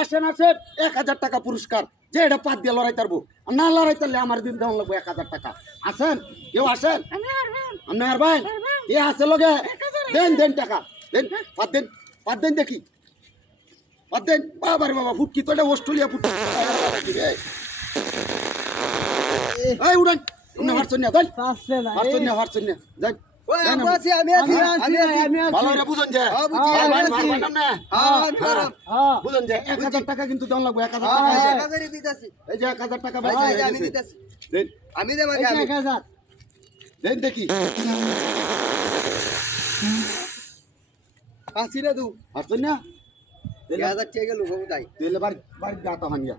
আসেন আসেন 1000 টাকা পুরস্কার যে এটা পাত দিয়ে লড়াই তারবো না লড়াই তারলে আমার দিন দেওয়া লাগবো 1000 টাকা আসেন কেউ আসেন আপনি আর ভাই এ আছে লগে দেন দেন টাকা দেন পাত দেন দেখি পাত দেন বাবার বাবা ফুটকি তো এটা অস্ট্রেলিয়া ফুটকি এই উড়ান আপনি হারছেন না দেন হারছেন না যান বুঝুন যে 1000 টাকা কিন্তু দেওয়া লাগবে 1000 টাকা এই যে 1000 টাকা আমি দেব দেন দেখি আসি না তু হারছেন না 1000 টাকা গেল তাই দিলে বাড়ি বাড়ি গাতা ভাঙিয়া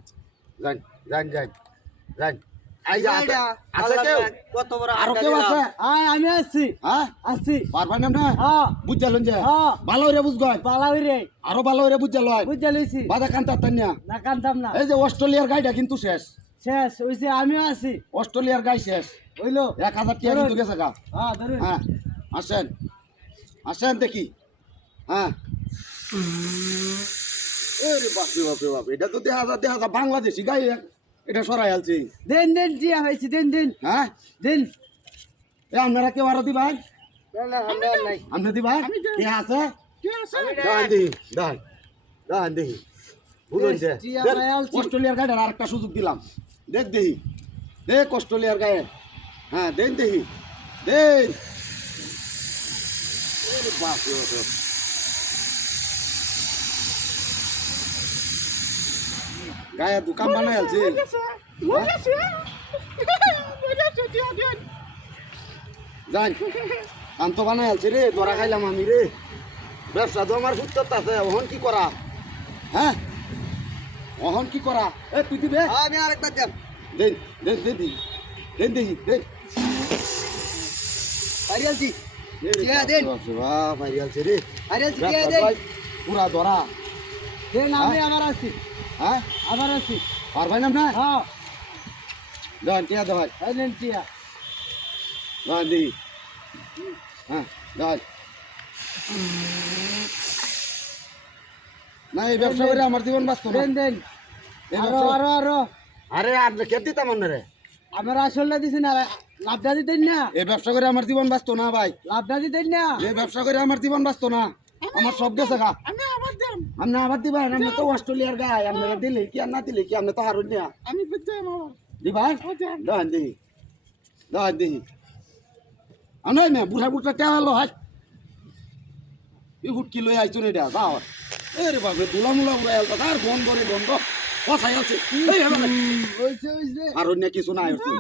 যান যান যান যান আই যা আছে কেউ কত বড় আরো কেউ আছে আমি আসছি হ্যাঁ আসছি পারবেন না হ্যাঁ বুঝালেন যে হ্যাঁ ভালো হইরে বুঝগয় পালাউই রে আরো ভালো হইরে বুঝাল বুঝা লইছি বাদা কান্তা তান্যা না কানতাম না এই যে অস্ট্রেলিয়ার গাইটা কিন্তু শেষ শেষ হইছে আমিও আছি অস্ট্রেলিয়ার গাই শেষ হইলো 1000 টাকা কিন্তু গেছে গা হ্যাঁ ধরুন হ্যাঁ আসেন আসেন দেখি হ্যাঁ ওরে বাপরে বাপ এটা তো দেখা যায় বাংলাদেশি গাই এটা সরাই আলছি দেন দেন জি হইছে দেন দেন হ্যাঁ দেন এ আপনারা কেউ আরো দিবেন না আমরা নাই আপনি দিবেন কে আছে দান দিহি দান দিহি বুঝুন যে অস্ট্রেলিয়ার গাইডার আরেকটা সুযোগ দিলাম দেখ দেহি দেখ অস্ট্রেলিয়ার গায়ে হ্যাঁ দেন দেহি দেন ওরে বাপরে বাপ গায়ে দোকান বানাই আলছি যাই কান তো বানাই আলছি রে ধরা খাইলাম আমি রে ব্যবসা তো আমার সুত্তর আছে ওহন কি করা হ্যাঁ ওহন কি করা এ তুই দিবে আমি আরেকবার যাব দেন দেন দেন দিহি দেন দিহি দেন আরিয়ালজি কে দেন বাহ ভাই আলছি রে আরিয়ালজি কে দেন পুরা ধরা দেন আমি আবার আসছি হ্যাঁ আবার আসছি পারবেন না হ্যাঁ দেন টিয়া দেওয়াই এই নেন টিয়া দেন দিহি হ্যাঁ দেন না এই ব্যবসা করে আমার জীবন বাঁচতো না দেন দেন এই আরো ব্যবসা- আরো আরো আরে আপনি কে দিতাম অন্য রে আমার আসলটা দিছেন আর লাভটা দিতেন না এই ব্যবসা করে আমার জীবন বাঁচতো না ভাই লাভটা দিতেন না এই ব্যবসা করে আমার জীবন বাঁচতো না আমার সব গেছে গা আমি আবার দেন আপনি আবার দিবেন আপনি তো অস্ট্রেলিয়ার গায়ে আপনারা দিলে কি আর না দিলে কি আপনি তো হারুন না আমি বুঝতাম আবার দিবেন দেন দিহি দেন দিহি আমি না বুড়া বুড়া টেলো হাই এই হুটকি লই আইছো রে যাও এরে বাবা দুলা মুলা উড়াই আলতা আর বন্ধ রে বন্ধ কথাই আছে এই হইছে হইছে আর অন্য কিছু নাই হচ্ছে